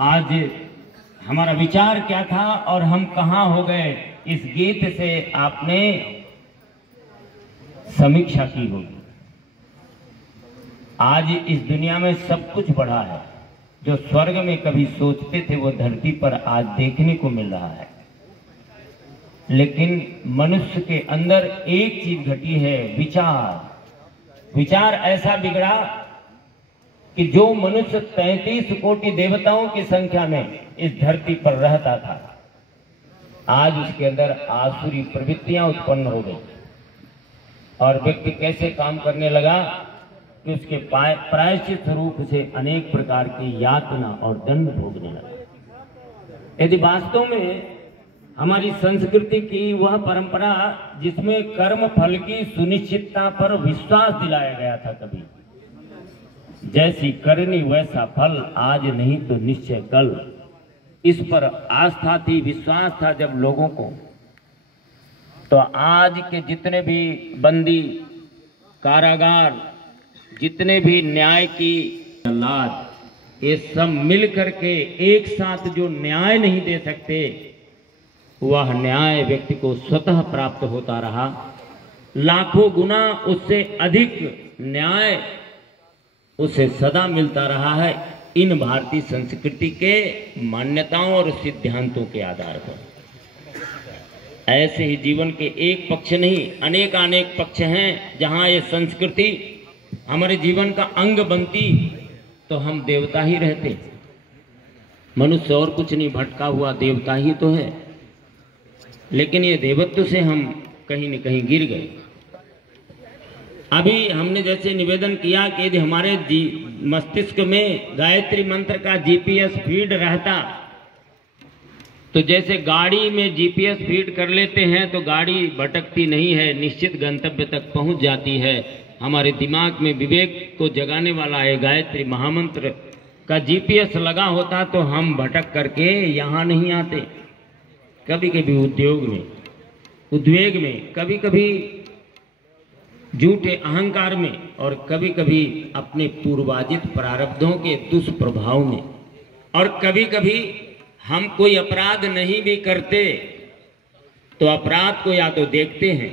आज हमारा विचार क्या था और हम कहां हो गए, इस गीत से आपने समीक्षा की होगी। आज इस दुनिया में सब कुछ बढ़ा है, जो स्वर्ग में कभी सोचते थे वो धरती पर आज देखने को मिल रहा है। लेकिन मनुष्य के अंदर एक चीज घटी है, विचार ऐसा बिगड़ा कि जो मनुष्य 33 कोटि देवताओं की संख्या में इस धरती पर रहता था, आज उसके अंदर आसुरी प्रवृत्तियां उत्पन्न हो गई और व्यक्ति कैसे काम करने लगा कि उसके प्रायश्चित रूप से अनेक प्रकार की यातना और दंड भोगने लगा। यदि वास्तव में हमारी संस्कृति की वह परंपरा जिसमें कर्म फल की सुनिश्चितता पर विश्वास दिलाया गया था, कभी जैसी करनी वैसा फल, आज नहीं तो निश्चय कल, इस पर आस्था थी, विश्वास था जब लोगों को, तो आज के जितने भी बंदी, कारागार, जितने भी न्याय की लाद, ये सब मिल करके एक साथ जो न्याय नहीं दे सकते, वह न्याय व्यक्ति को स्वतः प्राप्त होता रहा। लाखों गुना उससे अधिक न्याय उसे सदा मिलता रहा है इन भारतीय संस्कृति के मान्यताओं और सिद्धांतों के आधार पर। ऐसे ही जीवन के एक पक्ष नहीं, अनेक पक्ष हैं जहां ये संस्कृति हमारे जीवन का अंग बनती तो हम देवता ही रहते। मनुष्य और कुछ नहीं, भटका हुआ देवता ही तो है, लेकिन ये देवत्व से हम कहीं न कहीं गिर गए। अभी हमने जैसे निवेदन किया कि यदि हमारे मस्तिष्क में गायत्री मंत्र का जीपीएस फीड रहता, तो जैसे गाड़ी में जीपीएस फीड कर लेते हैं तो गाड़ी भटकती नहीं है, निश्चित गंतव्य तक पहुंच जाती है। हमारे दिमाग में विवेक को जगाने वाला है गायत्री महामंत्र का जीपीएस लगा होता तो हम भटक करके यहाँ नहीं आते। कभी कभी उद्वेग में, कभी कभी झूठे अहंकार में, और कभी कभी अपने पूर्वाजित प्रारब्धों के दुष्प्रभाव में, और कभी कभी हम कोई अपराध नहीं भी करते तो अपराध को या तो देखते हैं,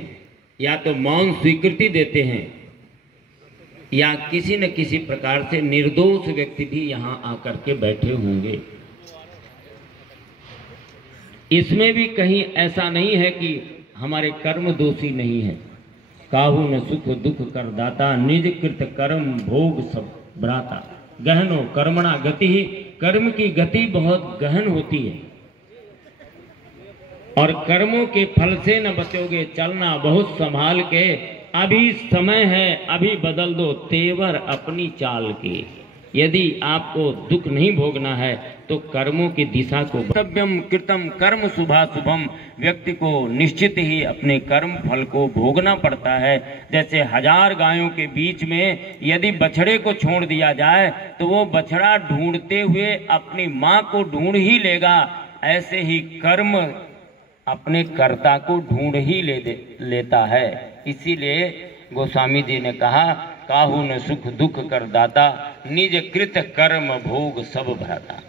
या तो मौन स्वीकृति देते हैं, या किसी न किसी प्रकार से निर्दोष व्यक्ति भी यहां आकर के बैठे होंगे। इसमें भी कहीं ऐसा नहीं है कि हमारे कर्म दोषी नहीं है। काहू न सुख दुख कर दाता, निज कृत कर्म भोग सब भ्राता। गहनो कर्मणा गति ही, कर्म की गति बहुत गहन होती है और कर्मों के फल से न बचोगे, चलना बहुत संभाल के। अभी समय है, अभी बदल दो तेवर अपनी चाल के। यदि आपको दुख नहीं भोगना है तो कर्मों की दिशा को, कर्तव्यम कृतम कर्म शुभाशुभम, व्यक्ति को निश्चित ही अपने कर्म फल को भोगना पड़ता है। जैसे 1000 गायों के बीच में यदि बछड़े को छोड़ दिया जाए तो वो बछड़ा ढूंढते हुए अपनी माँ को ढूंढ ही लेगा, ऐसे ही कर्म अपने कर्ता को ढूंढ ही लेता है। इसीलिए गोस्वामी जी ने कहा, काहू न सुख दुख कर दाता, निज कृत कर्म भोग सब भ्राता।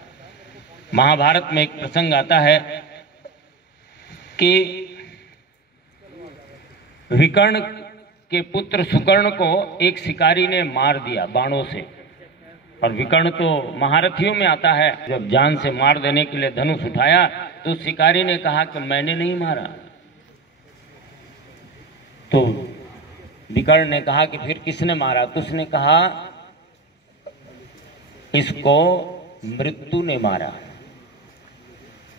महाभारत में एक प्रसंग आता है कि विकर्ण के पुत्र सुकर्ण को एक शिकारी ने मार दिया बाणों से, और विकर्ण तो महारथियों में आता है। जब जान से मार देने के लिए धनुष उठाया तो शिकारी ने कहा कि मैंने नहीं मारा। तो विकर्ण ने कहा कि फिर किसने मारा? तो उसने कहा इसको मृत्यु ने मारा।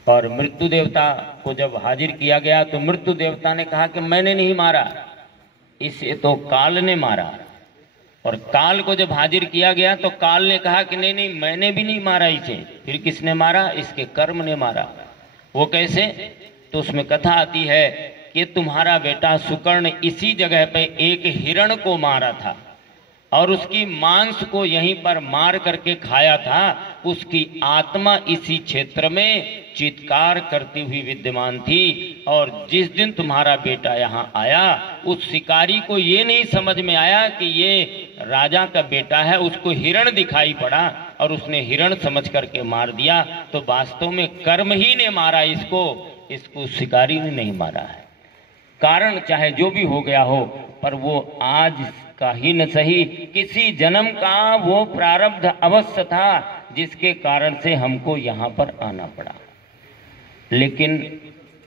और मृत्यु देवता को जब हाजिर किया गया तो मृत्यु देवता ने कहा कि मैंने नहीं मारा, इसे तो काल ने मारा। और काल को जब हाजिर किया गया तो काल ने कहा कि नहीं नहीं, मैंने भी नहीं मारा इसे। फिर किसने मारा? इसके कर्म ने मारा। वो कैसे? तो उसमें कथा आती है कि तुम्हारा बेटा सुकर्ण इसी जगह पे एक हिरण को मारा था और उसकी मांस को यहीं पर मार करके खाया था। उसकी आत्मा इसी क्षेत्र में चित्कार करती हुई विद्यमान थी। और जिस दिन तुम्हारा बेटा यहाँ आया, उस शिकारी को ये नहीं समझ में आया कि ये राजा का बेटा है। उसको हिरण दिखाई पड़ा और उसने हिरण समझ करके मार दिया, तो वास्तव में कर्म ही ने मारा इसको शिकारी ने नहीं मारा है। कारण चाहे जो भी हो गया हो, पर वो आज का ही न सही, किसी जन्म का वो प्रारब्ध अवश्य था जिसके कारण से हमको यहाँ पर आना पड़ा। लेकिन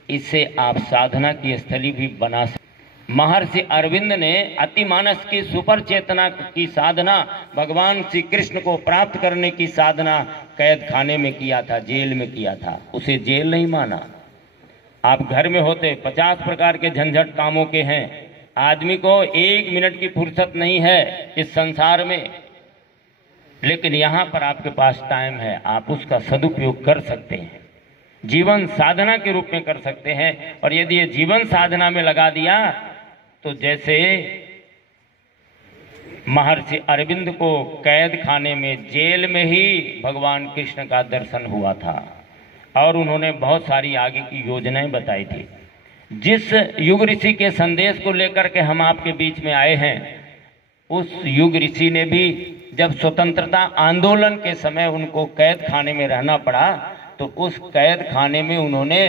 इसे आप साधना की स्थली भी बना सकते। महर्षि अरविंद ने अतिमानस की सुपर चेतना की साधना भगवान श्री कृष्ण को प्राप्त करने की साधना कैद खाने में किया था, जेल में किया था। उसे जेल नहीं माना। आप घर में होते 50 प्रकार के झंझट कामों के हैं, आदमी को 1 मिनट की फुर्सत नहीं है इस संसार में, लेकिन यहाँ पर आपके पास टाइम है, आप उसका सदुपयोग कर सकते हैं, जीवन साधना के रूप में कर सकते हैं। और यदि ये जीवन साधना में लगा दिया तो जैसे महर्षि अरविंद को कैद खाने में, जेल में ही भगवान कृष्ण का दर्शन हुआ था और उन्होंने बहुत सारी आगे की योजनाएं बताई थी। जिस युग ऋषि के संदेश को लेकर के हम आपके बीच में आए हैं, उस युग ऋषि ने भी जब स्वतंत्रता आंदोलन के समय उनको कैद खाने में रहना पड़ा, तो उस कैद खाने में उन्होंने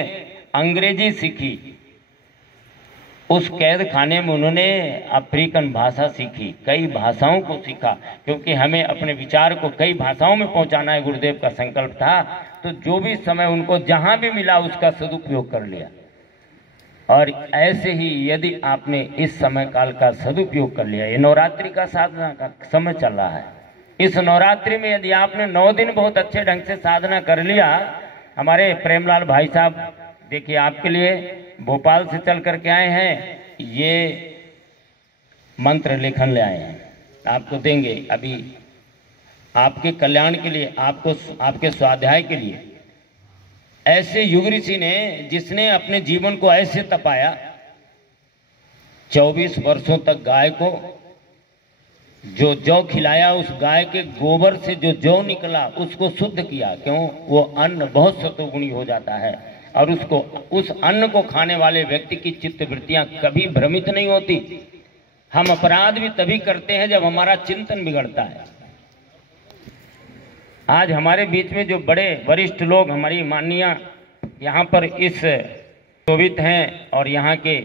अंग्रेजी सीखी, उस कैद खाने में उन्होंने अफ्रीकन भाषा सीखी, कई भाषाओं को सीखा, क्योंकि हमें अपने विचार को कई भाषाओं में पहुंचाना है, गुरुदेव का संकल्प था। तो जो भी समय उनको जहां भी मिला उसका सदुपयोग कर लिया। और ऐसे ही यदि आपने इस समय काल का सदुपयोग कर लिया, ये नवरात्रि का साधना का समय चल रहा है, इस नवरात्रि में यदि आपने 9 दिन बहुत अच्छे ढंग से साधना कर लिया, हमारे प्रेमलाल भाई साहब देखिए आपके लिए भोपाल से चल करके आए हैं, ये मंत्र लेखन ले आए हैं, आपको देंगे अभी आपके कल्याण के लिए, आपको आपके स्वाध्याय के लिए। ऐसे युग ऋषि ने, जिसने अपने जीवन को ऐसे तपाया, 24 वर्षों तक गाय को जो जौ खिलाया, उस गाय के गोबर से जो जौ निकला उसको शुद्ध किया। क्यों? वो अन्न बहुत सत्वगुणी हो जाता है और उस अन्न को खाने वाले व्यक्ति की चित्त वृत्तियां कभी भ्रमित नहीं होती। हम अपराध भी तभी करते हैं जब हमारा चिंतन बिगड़ता है। आज हमारे बीच में जो बड़े वरिष्ठ लोग, हमारी माननीय यहाँ पर इस शोभित हैं और यहाँ के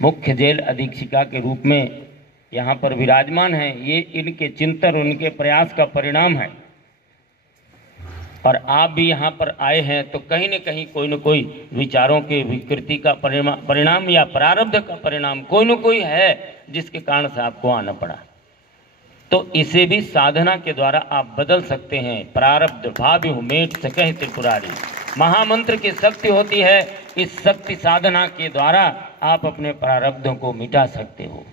मुख्य जेल अधीक्षिका के रूप में यहाँ पर विराजमान हैं, ये इनके चिंतन, उनके प्रयास का परिणाम है। और आप भी यहाँ पर आए हैं तो कहीं न कहीं कोई न कोई विचारों के विकृति का परिणाम या प्रारब्ध का परिणाम कोई न कोई है जिसके कारण से आपको आना पड़ा। तो इसे भी साधना के द्वारा आप बदल सकते हैं। प्रारब्ध भाव्य मेट सकह त्रिपुरारी, महामंत्र की शक्ति होती है। इस शक्ति साधना के द्वारा आप अपने प्रारब्धों को मिटा सकते हो।